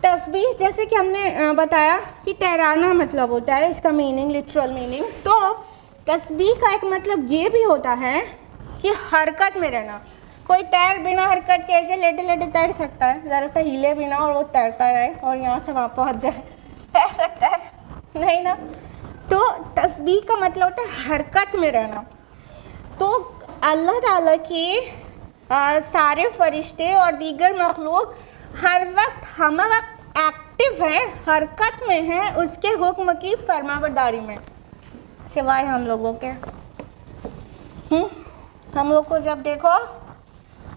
تسبیح جیسے کہ ہم نے بتایا کہ تیرانا مطلب ہوتا ہے، اس کا میننگ لٹرل میننگ. تو تسبیح کا ایک مطلب یہ بھی ہوتا ہے کہ حرکت میں رہنا. کوئی تیر بنا حرکت کے ایسے لیٹے لیٹے تیر سکتا ہے؟ ذرا سا ہیلے بنا اور وہ تیرتا رہے اور یہاں سے وہاں پہنچ جائے، تیر سکتا ہے؟ نہیں نا. تو تسبیح کا مطلب ہوتا ہے حرکت میں رہنا. تو اللہ تعالیٰ کے سارے فرشتے اور دیگر مخلوق ہر وقت ہمہ وقت ایکٹیو ہیں، حرکت میں ہیں اس کے حکم کی فرما برداری میں، سوائے ہم لوگوں کے. ہم لوگ کو جب دیکھو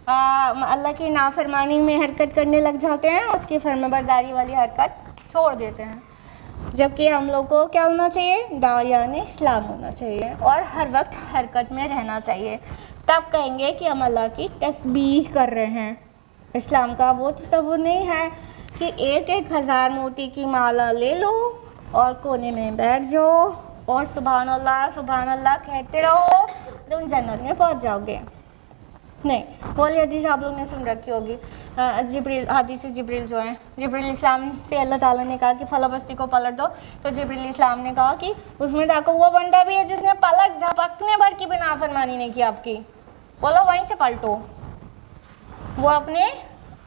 اللہ کی نافرمانی میں حرکت کرنے لگ جاتے ہیں، اس کی فرما برداری والی حرکت چھوڑ دیتے ہیں. جبکہ ہم لوگ کو کیا ہونا چاہیے؟ داعیان اسلام ہونا چاہیے اور ہر وقت حرکت میں رہنا چاہیے. تب کہیں گے کہ ہم اللہ کی تسبیح کر رہے ہیں. اسلام کا وہ تصور نہیں ہے کہ ایک 1000 موتی کی مالا لے لو اور کونے میں بیٹھ جاؤ اور سبحان اللہ کہتے رہو تم جنت میں پہنچ جاؤ گے. نہیں، والی حدیث آپ لوگ نے سن رکھی ہوگی، حدیث جبریل جو ہے، جبریل اسلام سے اللہ تعالیٰ نے کہا کہ فلاں بستی کو پلٹ دو، تو جبریل اسلام نے کہا کہ اس میں دیکھو وہ بندہ بھی ہے جس نے پلک جھپکنے بھر کی بھی نافرمانی نہیں کی آپ کی، بولو وہیں سے پلٹو. وہ اپنے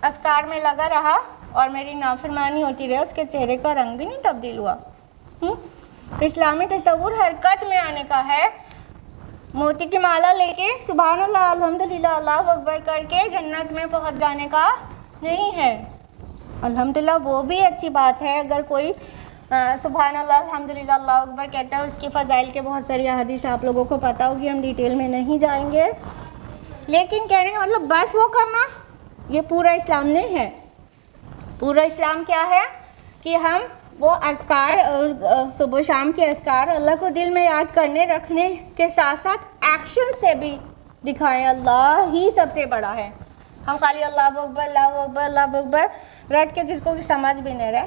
اذکار میں لگا رہا اور میری نافرمانی ہوتی رہے، اس کے چہرے کا رنگ بھی نہیں تبدیل ہوا. اسلامی تصور حرکت میں آنے کا ہے. موتی کی مالا لے کے سبحان اللہ الحمدللہ اللہ اکبر کر کے جنت میں پہنچ جانے کا نہیں ہے. الحمدللہ وہ بھی اچھی بات ہے، اگر کوئی سبحان اللہ الحمدللہ اللہ اکبر کہتا ہے، اس کی فضائل کے بہت ساری احادیث آپ لوگوں کو پتہ ہوگی، ہم ڈیٹیل میں نہیں جائیں گے. لیکن کہنے کا مطلب بس وہ کرنا یہ پورا اسلام نہیں ہے. پورا اسلام کیا ہے کہ ہم وہ اذکار صبح و شام کے اذکار اللہ کو دل میں یاد کرنے رکھنے کے ساتھ ساتھ ایکشن سے بھی دکھائیں اللہ ہی سب سے بڑا ہے. ہم خالی اللہ اکبر اللہ اکبر اللہ اکبر رٹ کے جس کو سمجھ بھی نہیں رہے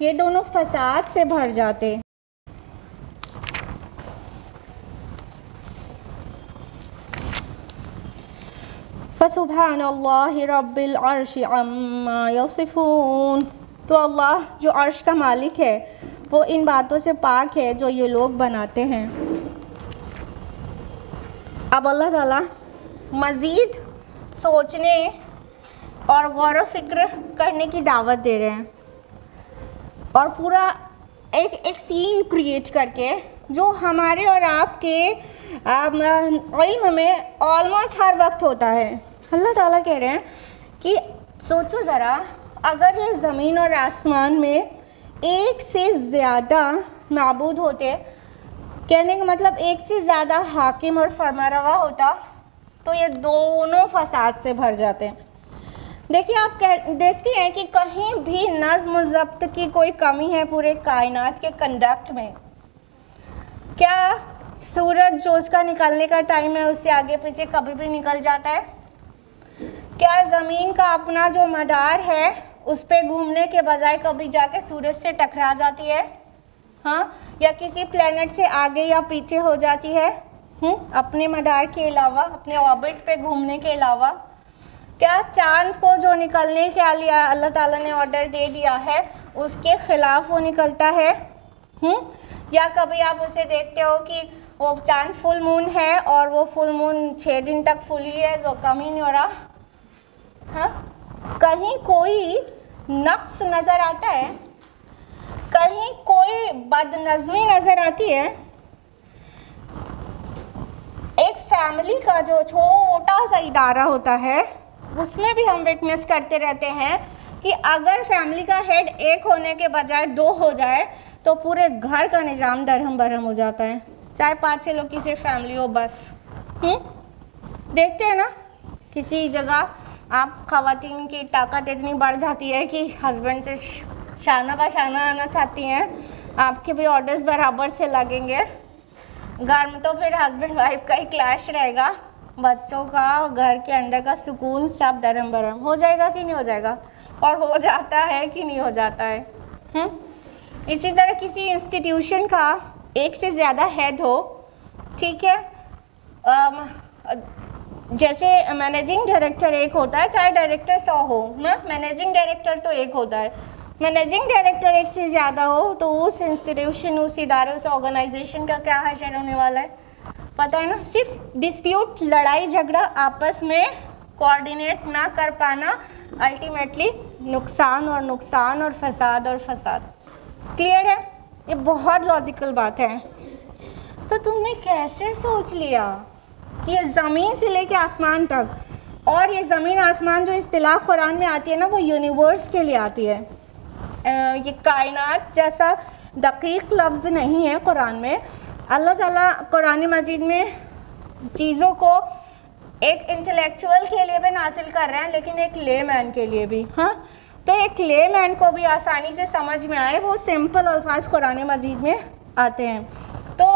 یہ دونوں فساد سے بھر جاتے. فسبحان اللہ رب العرش عما یصفون. تو اللہ جو عرش کا مالک ہے وہ ان باتوں سے پاک ہے جو یہ لوگ بناتے ہیں. اب اللہ تعالیٰ مزید سوچنے اور غور و فکر کرنے کی دعوت دے رہے ہیں، اور پورا ایک سین کریٹ کر کے جو ہمارے اور آپ کے علم میں آلموسٹ ہر وقت ہوتا ہے. اللہ تعالیٰ کہہ رہے ہیں کہ سوچو ذرا، اگر یہ زمین اور آسمان میں ایک سے زیادہ معبود ہوتے، کہنے کا مطلب ایک سے زیادہ حاکم اور فرمانروا ہوتا، تو یہ دونوں فساد سے بھر جاتے ہیں. دیکھیے آپ دیکھتی ہیں کہ کہیں بھی نظم و ضبط کی کوئی کمی ہے پورے کائنات کے کنڈکٹ میں. کیا سورج جو اس کا نکلنے کا ٹائم ہے اس سے آگے پیچھے کبھی بھی نکل جاتا ہے؟ کیا زمین کا اپنا جو مدار ہے اس پہ گھومنے کے بجائے کبھی جا کے سورج سے ٹکرا جاتی ہے؟ ہاں، یا کسی پلینٹ سے آگے یا پیچھے ہو جاتی ہے اپنے مدار کے علاوہ، اپنے آربٹ پہ گھومنے کے علاوہ؟ کیا چاند کو جو نکلنے کے لیے اللہ تعالیٰ نے آرڈر دے دیا ہے اس کے خلاف وہ نکلتا ہے؟ یا کبھی آپ اسے دیکھتے ہو کہ وہ چاند فل مون ہے اور وہ فل مون 6 دن تک فل ہی ہے، جو کم ہی نہیں ہو رہا؟ ہاں، کہیں کوئی نقص نظر آتا ہے؟ کہیں کوئی بد نظمی نظر آتی ہے؟ ایک فیملی کا جو چھوٹا سا ادارہ ہوتا ہے اس میں بھی ہم وٹنس کرتے رہتے ہیں کہ اگر فیملی کا ہیڈ ایک ہونے کے بجائے 2 ہو جائے تو پورے گھر کا نظام درہم برہم ہو جاتا ہے، چاہے 5-6 لوگ کی صرف فیملی ہو بس. دیکھتے ہیں نا کسی جگہ آپ خواتین کی طاقت اتنی بڑھ جاتی ہے کہ ہسبینڈ سے شانہ بہ شانہ آنا چاہتی ہیں، آپ کے بھی آرڈرز برابر سے لگیں گے. گھر میں تو پھر ہسبینڈ وائف کا ہی کلیش رہے گا، بچوں کا، گھر کے اندر کا سکون سب درہم برہم ہو جائے گا کہ نہیں ہو جائے گا؟ اور ہو جاتا ہے کہ نہیں ہو جاتا ہے؟ اسی طرح کسی انسٹیٹیوشن کا ایک سے زیادہ ہیڈ ہو، ٹھیک ہے، جیسے مینیجنگ ڈائریکٹر ایک ہوتا ہے، چاہے ڈائریکٹر 100 ہو نا، مینیجنگ ڈائریکٹر تو ایک ہوتا ہے. مینیجنگ ڈائریکٹر ایک سے زیادہ ہو تو اس انسٹیٹیوشن، اس ادارے، اس آرگنائزیشن کا کیا حشر ہونے والا ہے پتہ ہے نا؟ صرف ڈسپیوٹ، لڑائی جھگڑا، آپس میں کوآرڈینیٹ نہ کر پانا، الٹیمیٹلی نقصان اور نقصان اور فساد اور فساد. کلیئر ہے؟ یہ بہت لاجیکل بات ہے. تو تم نے کیسے سوچ لیا کہ یہ زمین سے لے کے آسمان تک، اور یہ زمین آسمان جو اصطلاح قرآن میں آتی ہے نا وہ یونیورس کے لیے آتی ہے. یہ کائنات جیسا دقیق لفظ نہیں ہے قرآن میں. اللہ تعالیٰ قرآن مجید میں چیزوں کو ایک انٹلیکچوئل کے لیے بھی نازل کر رہے ہیں لیکن ایک لے مین کے لیے بھی. ہاں، تو ایک لے مین کو بھی آسانی سے سمجھ میں آئے وہ سمپل الفاظ قرآن مجید میں آتے ہیں. تو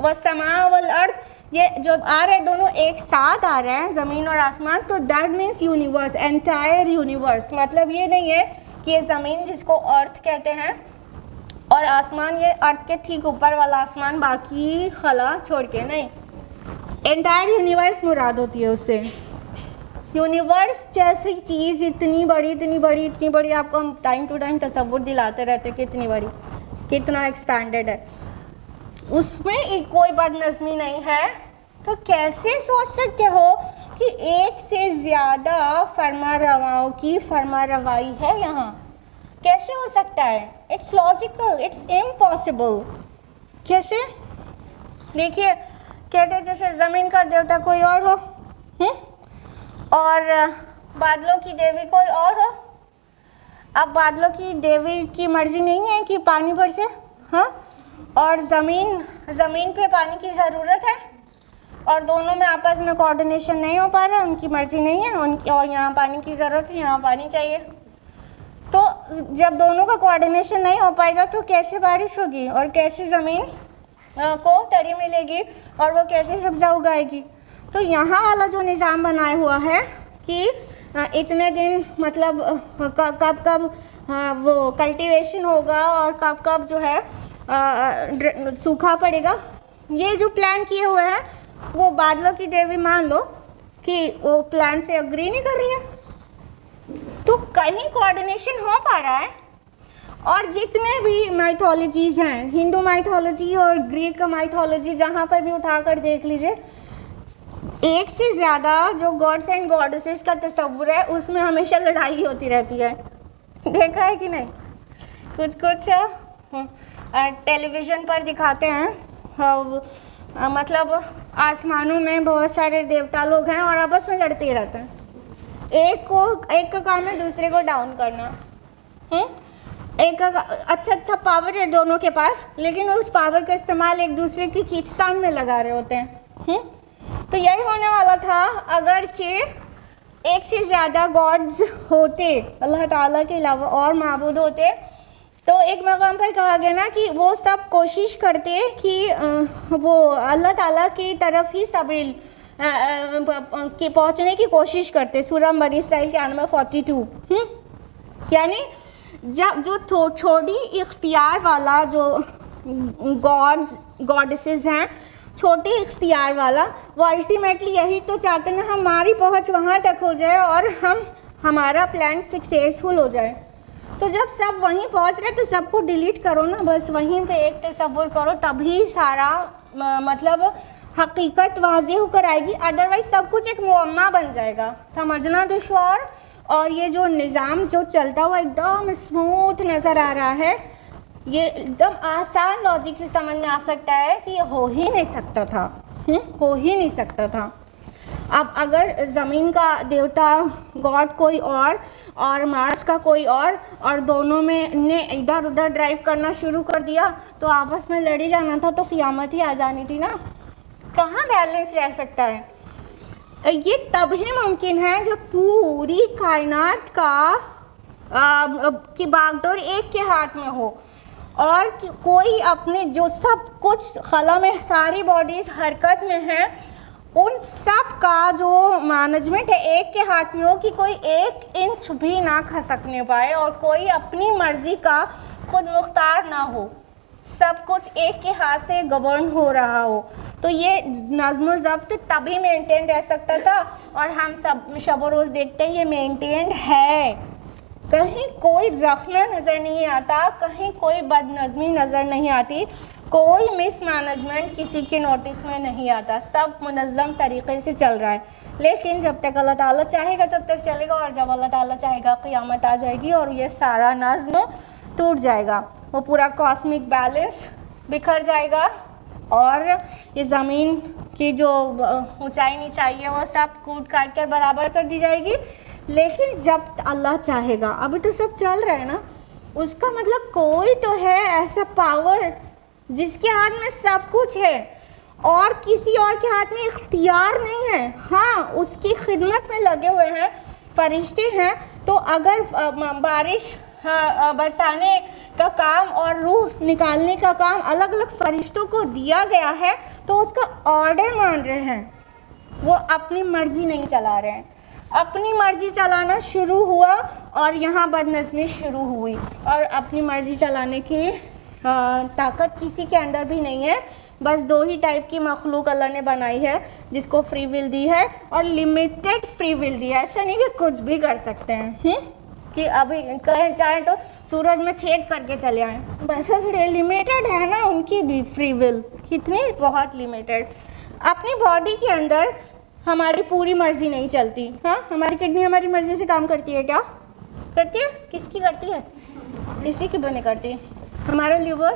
والسماء والارض، یہ جو آ رہے دونوں ایک ساتھ آ رہے ہیں، زمین اور آسمان، تو that means universe, entire universe. مطلب یہ نہیں ہے کہ یہ زمین جس کو ارتھ کہتے ہیں اور آسمان یہ ارتھ کے ٹھیک اوپر والا آسمان، باقی خلا چھوڑ کے نہیں. انٹائر یونیورس مراد ہوتی ہے اس سے. یونیورس جیسی چیز اتنی بڑی اتنی بڑی اتنی بڑی، آپ کو ہم ٹائم ٹو ٹائم تصور دلاتے رہتے کہ اتنی بڑی، کتنا ایکسپینڈڈ ہے، اس میں کوئی بد نظمی نہیں ہے. تو کیسے سوچ سکتے ہو کہ ایک سے زیادہ فرما رواؤں کی فرما روائی ہے یہاں؟ کیسے ہو سکتا ہے؟ It's logical, it's impossible. کیسے؟ دیکھیے کہتے ہیں جیسے زمین کا دیوتا کوئی اور ہو اور بادلوں کی دیوی کوئی اور ہو. اب بادلوں کی دیوی کی مرضی نہیں ہے کہ پانی برسے، ہاں، اور زمین پہ پانی کی ضرورت ہے، اور دونوں میں آپس میں کوآرڈینیشن نہیں ہو پا رہا، ان کی مرضی نہیں ہے، اور یہاں پانی کی ضرورت ہے، یہاں پانی چاہیے. تو جب دونوں کا کوآرڈینیشن نہیں ہو پائے گا تو کیسے بارش ہوگی، اور کیسے زمین کو تری ملے گی، اور وہ کیسے سبزہ اگائے گی؟ تو یہاں والا جو نظام بنایا ہوا ہے کہ اتنے دن مطلب کب کب وہ کلٹیویشن ہوگا اور کب کب جو ہے سوکھا پڑے گا، یہ جو پلان کیے ہوئے ہیں وہ بادلوں کی دیوی مان لو کہ وہ پلان سے اگری نہیں کر رہی ہے، تو کہیں کوآرڈینیشن ہو پا رہا ہے. اور جتنے بھی مائتھولوجیز ہیں، ہندو مائتھولوجی اور گریک مائتھولوجی، جہاں پر بھی اٹھا کر دیکھ لیجئے، ایک سے زیادہ جو گاڈس اینڈ گاڈسز کا تصور ہے اس میں ہمیشہ لڑائی ہوتی رہتی ہے. دیکھا ہے کہ نہیں؟ کچھ ٹیلی ویژن پر دکھاتے ہیں، مطلب آسمانوں میں بہت سارے دیوتا لوگ ہیں اور آپس میں لڑتے رہتے ہیں. ایک کا کام ہے دوسرے کو ڈاؤن کرنا. ایک اچھا پاور ہے دونوں کے پاس، لیکن اس پاور کا استعمال ایک دوسرے کی کھینچتان میں لگا رہے ہوتے ہیں. تو یہی ہونے والا تھا اگرچہ ایک سے زیادہ گاڈز ہوتے، اللہ تعالیٰ کے علاوہ اور معبود ہوتے، تو ایک مقام پر کہا گیا نا کہ وہ سب کوشش کرتے کہ وہ اللہ تعالیٰ کی طرف ہی سبیل کی پہنچنے کی کوشش کرتے. سورہ بنی اسرائیل کے نمبر 42. یعنی جب جو چھوٹی اختیار والا جو گاڈسز ہیں، چھوٹے اختیار والا، وہ الٹیمیٹلی یہی تو چاہتے ہیں ہماری پہنچ وہاں تک ہو جائے اور ہمارا پلان سکسیسفل ہو جائے. تو جب سب وہیں پہنچ رہے تو سب کو ڈیلیٹ کرو نا، بس وہیں پہ ایک تصور کرو، تبھی سارا مطلب حقیقت واضح ہو کر آئے گی. ادروائز سب کچھ ایک معمہ بن جائے گا، سمجھنا دشوار. اور یہ جو نظام جو چلتا ہوا ایک دم اسموتھ نظر آ رہا ہے، یہ ایک دم آسان لاجک سے سمجھ میں آ سکتا ہے کہ یہ ہو ہی نہیں سکتا تھا، ہو ہی نہیں سکتا تھا. اب اگر زمین کا دیوتا گاڈ کوئی اور مارس کا کوئی اور دونوں میں نے ادھر ادھر ڈرائیو کرنا شروع کر دیا تو آپس میں لڑی جانا تھا، تو قیامت ہی آ جانی تھی نا. کہاں بیلنس رہ سکتا ہے؟ یہ تب ہی ممکن ہے جب پوری کائنات کی باغ ڈور ایک کے ہاتھ میں ہو، اور کوئی اپنے جو سب کچھ خلا میں ساری باڈیز حرکت میں ہیں، ان سب کا جو مینجمنٹ ہے ایک کے ہاتھ میں ہو کہ کوئی 1 انچ بھی نہ کھسکنے پائے اور کوئی اپنی مرضی کا خود مختار نہ ہو، سب کچھ ایک کے ہاتھ سے گورن ہو رہا ہو. تو یہ نظم و ضبط تبھی مینٹین رہ سکتا تھا، اور ہم سب شب و روز دیکھتے ہیں یہ مینٹینڈ ہے. کہیں کوئی رخنا نظر نہیں آتا، کہیں کوئی بد نظمی نظر نہیں آتی، کوئی مس مینجمنٹ کسی کے نوٹس میں نہیں آتا، سب منظم طریقے سے چل رہا ہے. لیکن جب تک اللہ تعالیٰ چاہے گا تب تک چلے گا، اور جب اللہ تعالیٰ چاہے گا قیامت آ جائے گی اور یہ سارا نظم ٹوٹ جائے گا، وہ پورا کاسمک بیلنس بکھر جائے گا، اور یہ زمین کی جو اونچائی نیچائی ہے وہ سب کوٹ کاٹ کر برابر کر دی جائے گی. لیکن جب اللہ چاہے گا، ابھی تو سب چل رہا ہے نا، اس کا مطلب کوئی تو ہے ایسا پاور جس کے ہاتھ میں سب کچھ ہے اور کسی اور کے ہاتھ میں اختیار نہیں ہے. ہاں اس کی خدمت میں لگے ہوئے ہیں فرشتے ہیں، تو اگر بارش برسانے کا کام اور روح نکالنے کا کام الگ الگ فرشتوں کو دیا گیا ہے تو اس کا آرڈر مان رہے ہیں، وہ اپنی مرضی نہیں چلا رہے ہیں. اپنی مرضی چلانا شروع ہوا اور یہاں بد نظمی شروع ہوئی، اور اپنی مرضی چلانے کی طاقت کسی کے اندر بھی نہیں ہے. بس 2 ہی ٹائپ کی مخلوق اللہ نے بنائی ہے جس کو فری ول دی ہے، اور لمیٹڈ فری ول دی ہے. ایسا نہیں کہ کچھ بھی کر سکتے ہیں کہ ابھی کہیں چاہیں تو سورج میں چھید کر کے چلے آئیں، بس لمیٹڈ ہے نا ان کی بھی فری ول، کتنی بہت لمیٹڈ. اپنی باڈی کے اندر ہماری پوری مرضی نہیں چلتی. ہاں ہماری کڈنی ہماری مرضی سے کام کرتی ہے کیا؟ کرتی ہے؟ کس کی کرتی ہے؟ کسی کی بھی نہیں کرتی. ہمارا لیور،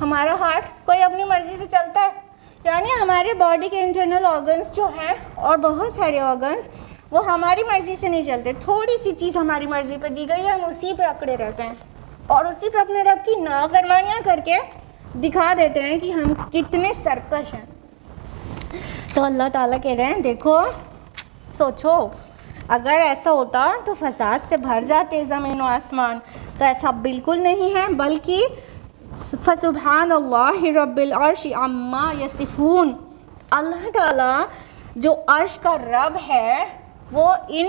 ہمارا ہارٹ کوئی اپنی مرضی سے چلتا ہے؟ یعنی ہمارے باڈی کے انٹرنل آرگنز جو ہیں اور بہت سارے آرگنز وہ ہماری مرضی سے نہیں چلتے. تھوڑی سی چیز ہماری مرضی پہ دی گئی ہے، ہم اسی پہ اکڑے رہتے ہیں اور اسی پہ اپنے رب کی نافرمانیاں کر کے دکھا دیتے ہیں کہ ہم کتنے سرکش ہیں. تو اللہ تعالیٰ کہہ رہے ہیں دیکھو، سوچو، اگر ایسا ہوتا تو فساد سے بھر جاتے زمین و آسمان. تو ایسا بالکل نہیں ہے، بلکہ فسبحان اللہ رب العرش عما یصفون، اللہ تعالیٰ جو عرش کا رب ہے وہ ان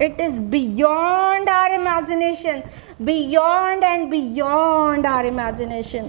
It is beyond our imagination, beyond and beyond our imagination.